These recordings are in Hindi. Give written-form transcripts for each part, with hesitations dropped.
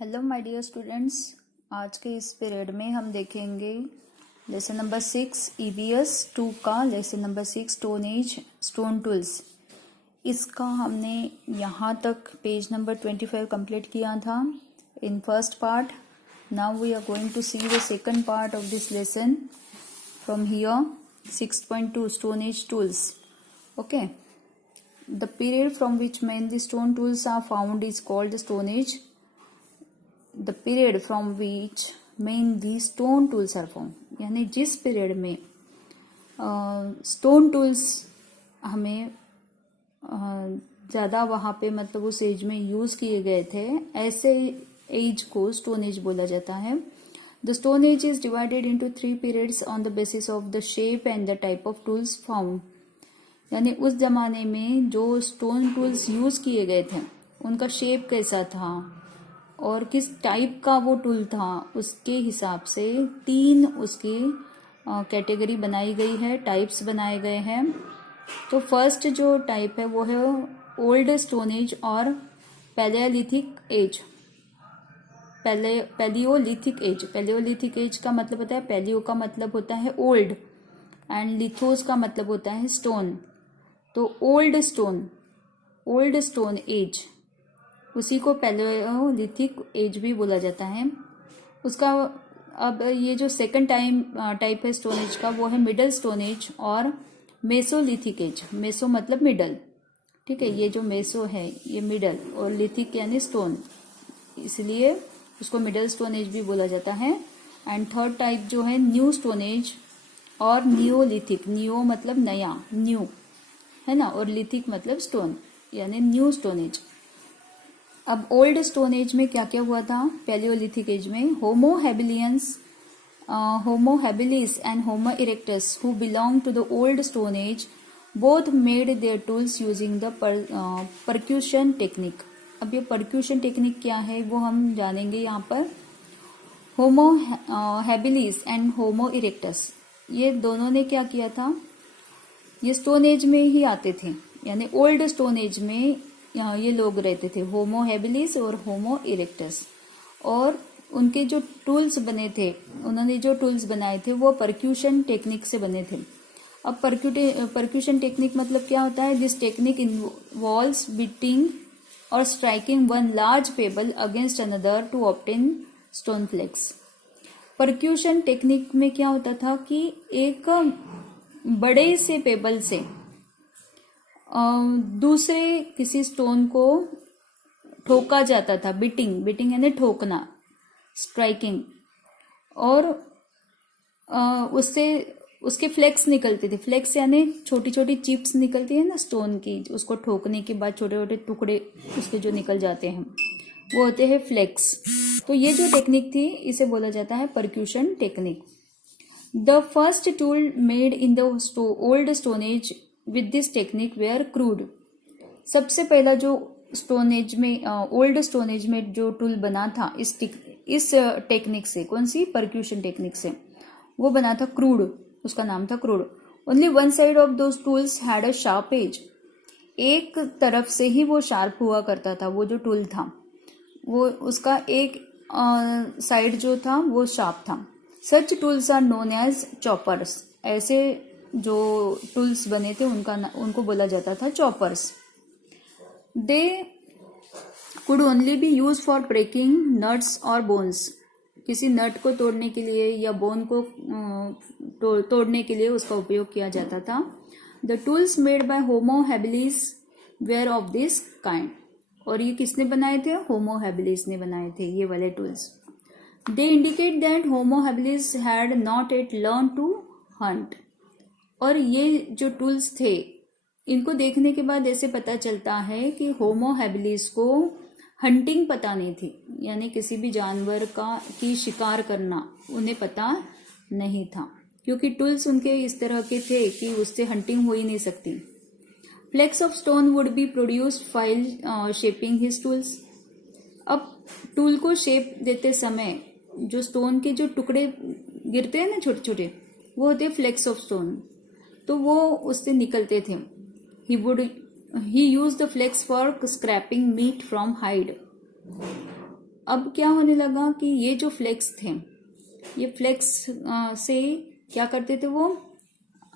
हेलो माय डियर स्टूडेंट्स, आज के इस पीरियड में हम देखेंगे लेसन नंबर 6 ईवीएस 2 का lesson number 6 stone age stone tools. इसका हमने यहाँ तक पेज नंबर 25 कंप्लीट किया था in first part. Now we are going to see the second part of this lesson from here 6.2 stone age tools. Okay, the period from which mainly stone tools are found is called stone age. The period from which mainly stone tools are found, यानी जिस पीरियड में स्टोन टूल्स हमें ज़्यादा वहाँ पे मतलब उस एज में यूज़ किए गए थे, ऐसे एज को स्टोन एज बोला जाता है। The stone age is divided into 3 periods on the basis of the shape and the type of tools found. यानी उस जमाने में जो स्टोन टूल्स यूज़ किए गए थे उनका शेप कैसा था और किस टाइप का वो टूल था, उसके हिसाब से 3 उसकी कैटेगरी बनाई गई है, टाइप्स बनाए गए हैं। तो फर्स्ट जो टाइप है वो है ओल्ड स्टोन एज और palaeolithic age. Palaeolithic age, palaeolithic age का मतलब होता है, पैलियो का मतलब होता है ओल्ड एंड लिथोस का मतलब होता है स्टोन। तो ओल्ड स्टोन एज, उसी को पैलियोलिथिक एज भी बोला जाता है। उसका अब ये जो सेकंड टाइप है स्टोन एज का वो है मिडल स्टोन एज और मेसोलिथिक एज। मेसो मतलब मिडल, ठीक है। ये जो मेसो है ये मिडल और लिथिक यानी स्टोन, इसलिए उसको मिडल स्टोन एज भी बोला जाता है। एंड थर्ड टाइप जो है न्यू स्टोन एज और नियोलिथिक। नियो मतलब नया, न्यू है ना, और लिथिक मतलब स्टोन यानी न्यू स्टोन एज। अब ओल्ड स्टोन एज में क्या क्या हुआ था? पैलियोलिथिक एज में homo habilis and homo erectus who belong to the old stone age both made their tools using the percussion technique. अब ये परक्यूशन टेक्निक क्या है वो हम जानेंगे यहाँ पर। होमो हैबिलिस एंड होमो इरेक्टस, ये दोनों ने क्या किया था? ये स्टोन एज में ही आते थे, यानी ओल्ड स्टोन एज में ये लोग रहते थे, होमो हैबिलिस और होमो इरेक्टस। और उनके जो टूल्स बने थे, उन्होंने जो टूल्स बनाए थे वो परक्यूशन टेक्निक से बने थे। अब परक्यूशन टेक्निक मतलब क्या होता है? दिस टेक्निक इन्वॉल्व्स बीटिंग और striking one large pebble against another to obtain stone flakes. Percussion technique में क्या होता था कि एक बड़े से पेबल से दूसरे किसी स्टोन को ठोका जाता था। बिटिंग यानी ठोकना, स्ट्राइकिंग, और उससे उसके फ्लेक्स निकलते थे। फ्लेक्स यानी छोटी छोटी चिप्स निकलती है ना स्टोन की, उसको ठोकने के बाद छोटे छोटे टुकड़े उसके जो निकल जाते हैं वो होते हैं फ्लेक्स। तो ये जो टेक्निक थी इसे बोला जाता है percussion technique. The first tool made in the old stone age with this technique were crude. सबसे पहला जो स्टोन एज में ओल्ड स्टोन एज में जो टूल बना था इस टेक्निक से, कौन सी? परक्यूशन टेक्निक से, वो बना था क्रूड। उसका नाम था crude. Only one side of those tools had a sharp edge. एक तरफ से ही वो शार्प हुआ करता था, वो जो टूल था वो उसका एक साइड जो था वो शार्प था। Such tools are known as choppers. ऐसे जो टूल्स बने थे उनको बोला जाता था choppers. They could only be used for breaking nuts और बोन्स। किसी नट को तोड़ने के लिए या बोन को तोड़ने के लिए उसका उपयोग किया जाता था। The tools made by Homo habilis were of this kind. और ये किसने बनाए थे? होमो हैबिलिस ने बनाए थे ये वाले tools. They indicate that Homo habilis had not yet learn to hunt. और ये जो टूल्स थे इनको देखने के बाद ऐसे पता चलता है कि होमो हैबिलिस को हंटिंग पता नहीं थी, यानी किसी भी जानवर की शिकार करना उन्हें पता नहीं था, क्योंकि टूल्स उनके इस तरह के थे कि उससे हंटिंग हो ही नहीं सकती। Flakes of stone would be produced while shaping his tools. अब टूल को शेप देते समय जो स्टोन के जो टुकड़े गिरते हैं ना छोटे छोटे, वो होते फ्लेक्स ऑफ स्टोन, तो वो उससे निकलते थे। He use the flakes for scraping meat from hide. अब क्या होने लगा कि ये जो फ्लेक्स थे, ये फ्लेक्स से क्या करते थे, वो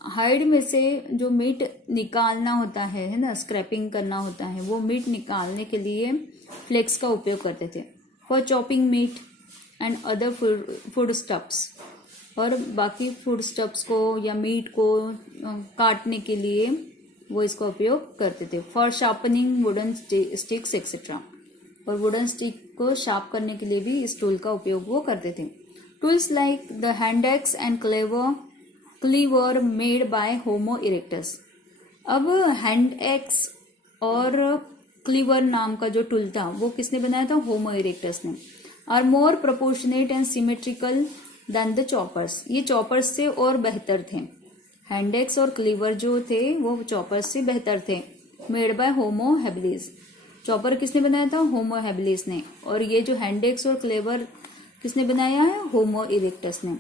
हाइड में से जो मीट निकालना होता है ना, स्क्रैपिंग करना होता है, वो मीट निकालने के लिए फ्लेक्स का उपयोग करते थे for chopping meat and other food stuffs, और बाकी फूड स्टफ्स को या मीट को काटने के लिए वो इसका उपयोग करते थे। For sharpening wooden sticks etcetera, और वुडन स्टिक को शार्प करने के लिए भी इस टूल का उपयोग वो करते थे। Tools like the hand axe and cleaver made by Homo erectus. अब हैंड एक्स और क्लीवर नाम का जो टूल था वो किसने बनाया था, होमो इरेक्टस ने। Are more proportionate and symmetrical than the choppers, ये चॉपर्स से और बेहतर थे। हैंड एक्स और क्लीवर जो थे वो चॉपर्स से बेहतर थे। Made by Homo habilis, chopper किसने बनाया था, होमो हैबिलिस ने, और ये जो हैंड एक्स और क्लीवर किसने बनाया है, होमो इरेक्टस ने।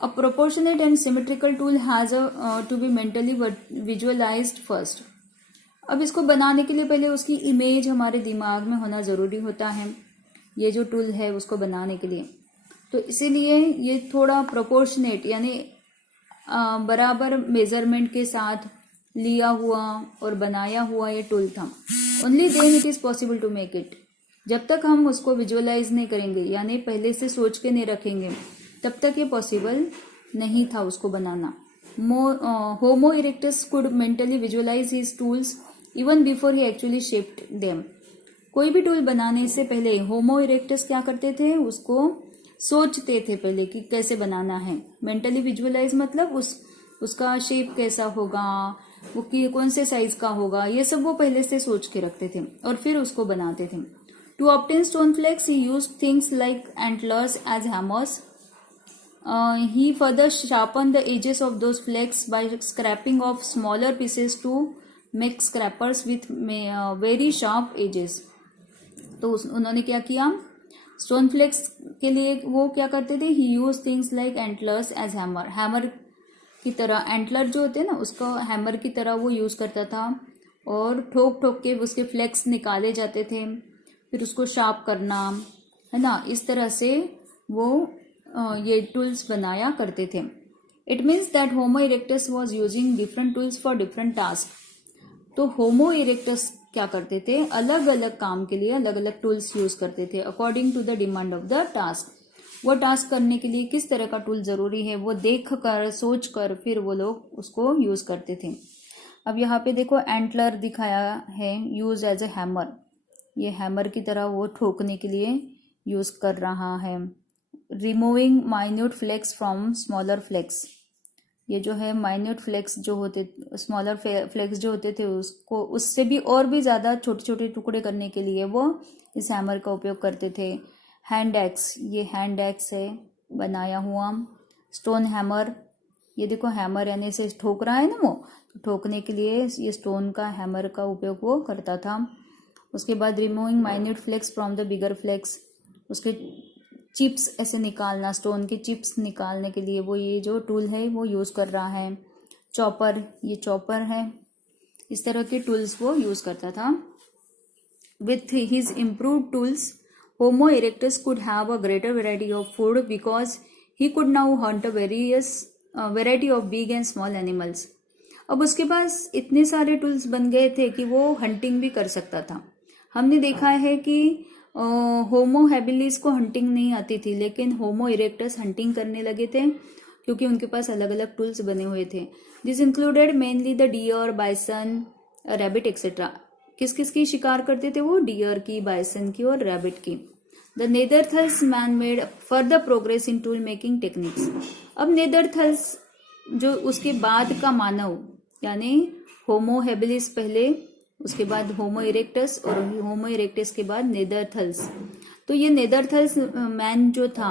A proportionate and symmetrical tool has to be mentally visualised first. अब इसको बनाने के लिए पहले उसकी इमेज हमारे दिमाग में होना जरूरी होता है, ये जो टूल है उसको बनाने के लिए। तो इसीलिए ये थोड़ा प्रोपोर्शनेट यानी बराबर मेजरमेंट के साथ लिया हुआ और बनाया हुआ ये टूल था। Only then it is possible to make it, जब तक हम उसको विजुअलाइज नहीं करेंगे यानी पहले से सोच के नहीं रखेंगे तब तक ये पॉसिबल नहीं था उसको बनाना। Homo erectus could mentally visualise his tools even before he actually shaped them. कोई भी टूल बनाने से पहले होमो इरेक्टस क्या करते थे, उसको सोचते थे पहले कि कैसे बनाना है। मेंटली विजुअलाइज मतलब उसका शेप कैसा होगा, वो कि कौन से साइज का होगा, ये सब वो पहले से सोच के रखते थे और फिर उसको बनाते थे। To obtain stone flakes he used things like antlers as hammers. He further sharpened the edges of those flakes by scraping off smaller pieces to make scrapers with very sharp edges. तो उन्होंने क्या किया, स्टोन फ्लेक्स के लिए वो क्या करते थे, he use things like antlers as hammer, hammer की तरह, एंटलर जो होते हैं ना उसको हैमर की तरह वो यूज करता था और ठोक ठोक के उसके फ्लेक्स निकाले जाते थे, फिर उसको शार्प करना है ना, इस तरह से वो ये टूल्स बनाया करते थे। It means that homo erectus was using different tools for different task. तो होमो इरेक्टस क्या करते थे, अलग अलग काम के लिए अलग अलग टूल्स यूज करते थे according to the demand of the task. वो टास्क करने के लिए किस तरह का टूल जरूरी है वो देख कर सोच कर फिर वो लोग उसको यूज करते थे। अब यहाँ पे देखो एंटलर दिखाया है, यूज एज ए हैमर, ये हैमर की तरह वो ठोकने के लिए यूज कर रहा है। Removing minute flakes from smaller flakes, ये जो है माइन्यूट फ्लेक्स जो होते, स्मॉलर फ्लेक्स जो होते थे उसको उससे भी और भी ज़्यादा छोटे छोटे टुकड़े करने के लिए वो इस हैमर का उपयोग करते थे। हैंड एक्स, ये हैंड एक्स है बनाया हुआ। स्टोन हैमर, ये देखो हैमर यानी से ठोक रहा है ना वो, तो ठोकने के लिए ये स्टोन का हैमर का उपयोग वो करता था। उसके बाद removing minute flakes from the bigger flakes, उसके चिप्स ऐसे निकालना, स्टोन के चिप्स निकालने के लिए वो ये जो टूल है वो यूज़ कर रहा है। चॉपर, ये चॉपर है, इस तरह के टूल्स वो यूज़ करता था। With his improved tools homo erectus could have a greater variety of food because he could now Hunt a variety of big and small animals. अब उसके पास इतने सारे टूल्स बन गए थे कि वो हंटिंग भी कर सकता था। हमने देखा है कि होमो हैबिलिस को हंटिंग नहीं आती थी, लेकिन होमो इरेक्टस हंटिंग करने लगे थे क्योंकि उनके पास अलग अलग टूल्स बने हुए थे। This included mainly the deer, bison, rabbit etcetera. किस किस की शिकार करते थे वो, डियर की, बाइसन की और रैबिट की। The Neanderthals man made further progress in tool making techniques. अब नेदरथल्स जो उसके बाद का मानव यानी होमो हैबिलिस पहले, उसके बाद होमो इरेक्टस और होमो इरेक्टस के बाद नेदरथल्स। तो ये नेदरथल्स मैन जो था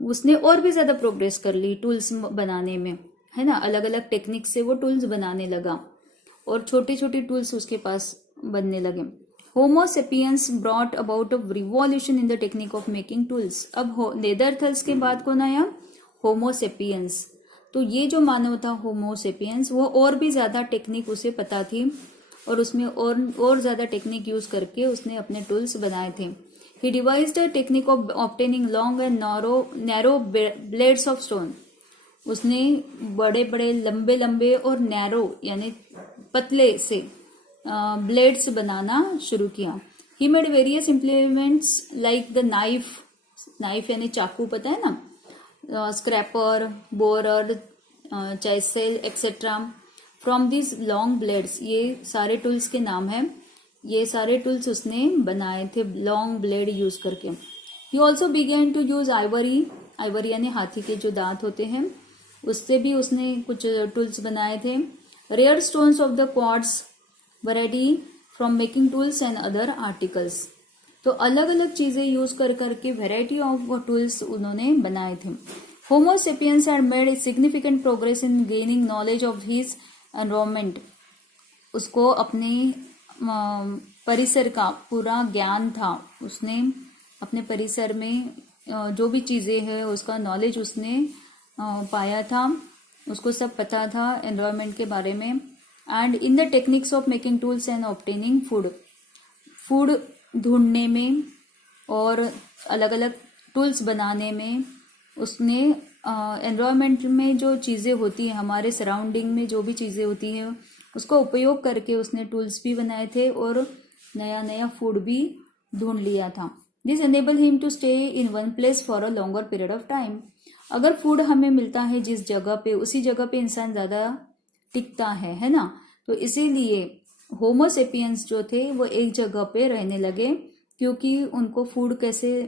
उसने और भी ज़्यादा प्रोग्रेस कर ली टूल्स बनाने में, है ना, अलग अलग टेक्निक से वो टूल्स बनाने लगा और छोटे छोटे टूल्स उसके पास बनने लगे। Homo sapiens brought about a revolution in the technique of making tools. अब नेदरथल्स के बाद कौन आया, होमो सेपियंस। तो ये जो मानव था होमो सेपियंस, वो और भी ज़्यादा टेक्निक उसे पता थी और उसमें और ज़्यादा टेक्निक यूज़ करके उसने अपने टूल्स बनाए थे। He devised a technique of obtaining long and narrow blades of stone. उसने बड़े बड़े लंबे लंबे और नैरो यानी पतले से ब्लेड्स बनाना शुरू किया। He made various implements like the knife यानी चाकू, पता है ना, scraper, borer, chisel etcetera. From this long blades, ये सारे टूल्स के नाम हैं, ये सारे टूल्स उसने बनाए थे लॉन्ग ब्लेड यूज करके। He also began to use ivory यानी हाथी के जो दांत होते हैं उससे भी उसने कुछ टूल्स बनाए थे। Rare stones of the quartz variety from making tools and other articles. तो अलग अलग चीजें यूज कर करके वेराइटी ऑफ टूल्स उन्होंने बनाए थे। Homo sapiens had made significant progress in gaining knowledge of his environment. उसको अपने परिसर का पूरा ज्ञान था, उसने अपने परिसर में जो भी चीजें हैं उसका नॉलेज उसने पाया था, उसको सब पता था एनवायरमेंट के बारे में। And in the techniques of making tools and obtaining food ढूंढने में और अलग अलग टूल्स बनाने में उसने एनवायरमेंट में जो चीज़ें होती हैं, हमारे सराउंडिंग में जो भी चीज़ें होती हैं उसको उपयोग करके उसने टूल्स भी बनाए थे और नया नया फूड भी ढूंढ लिया था। This enable him to stay in one place for a longer period of time. अगर फूड हमें मिलता है जिस जगह पे, उसी जगह पे इंसान ज़्यादा टिकता है ना। तो इसीलिए होमो सेपियंस जो थे वो एक जगह पे रहने लगे, क्योंकि उनको फूड कैसे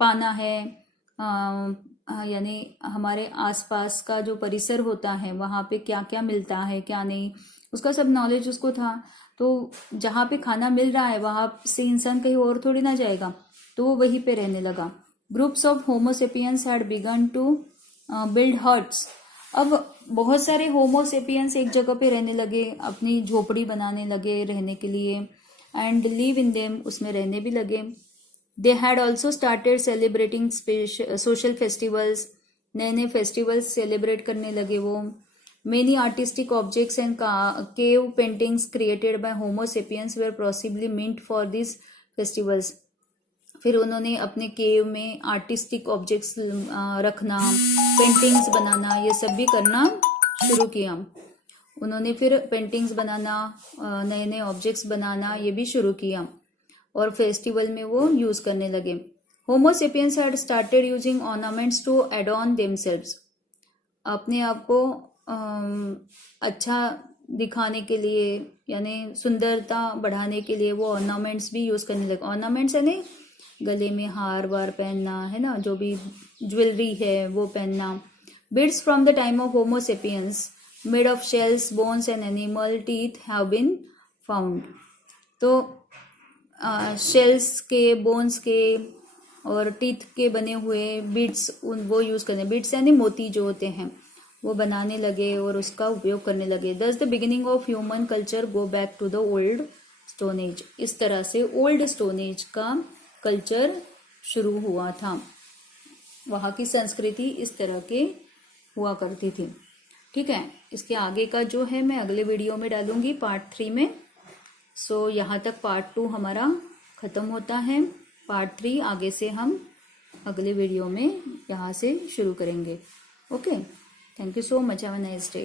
पाना है, यानी हमारे आसपास का जो परिसर होता है वहाँ पे क्या क्या मिलता है क्या नहीं, उसका सब नॉलेज उसको था। तो जहाँ पे खाना मिल रहा है वहाँ से इंसान कहीं और थोड़ी ना जाएगा, तो वो वहीं पे रहने लगा। Groups of Homo sapiens had begun to build huts. अब बहुत सारे होमो सेपियंस एक जगह पे रहने लगे, अपनी झोपड़ी बनाने लगे रहने के लिए, एंड लिव इन देम, उसमें रहने भी लगे। They had also started celebrating social festivals, नए नए फेस्टिवल्स सेलिब्रेट करने लगे वो। Many artistic objects and cave paintings created by Homo sapiens were possibly meant for this festivals. फिर उन्होंने अपने केव में आर्टिस्टिक ऑब्जेक्ट्स रखना, पेंटिंग्स बनाना, ये सब भी करना शुरू किया उन्होंने। फिर पेंटिंग्स बनाना, नए नए ऑब्जेक्ट्स बनाना, ये भी शुरू किया और फेस्टिवल में वो यूज करने लगे। Homo sapiens had started using ornaments to adorn themselves. अपने आप को अच्छा दिखाने के लिए यानी सुंदरता बढ़ाने के लिए वो ऑर्नामेंट्स भी यूज करने लगे। ऑर्नामेंट्स यानी गले में हार वार पहनना, है ना, जो भी ज्वेलरी है वो पहनना। Beads from the time of Homo sapiens made of shells, bones and animal teeth have been found. तो शेल्स के, बोन्स के और टीथ के बने हुए बीड्स वो यूज करने, बीड्स यानी मोती जो होते हैं वो बनाने लगे और उसका उपयोग करने लगे। Thus the beginning of human culture go back to the old stone age. इस तरह से ओल्ड स्टोन एज का कल्चर शुरू हुआ था, वहाँ की संस्कृति इस तरह के हुआ करती थी। ठीक है, इसके आगे का जो है मैं अगले वीडियो में डालूंगी पार्ट 3 में। सो यहाँ तक पार्ट 2 हमारा ख़त्म होता है। पार्ट 3 आगे से हम अगले वीडियो में यहाँ से शुरू करेंगे। Okay, thank you so much, have a nice day.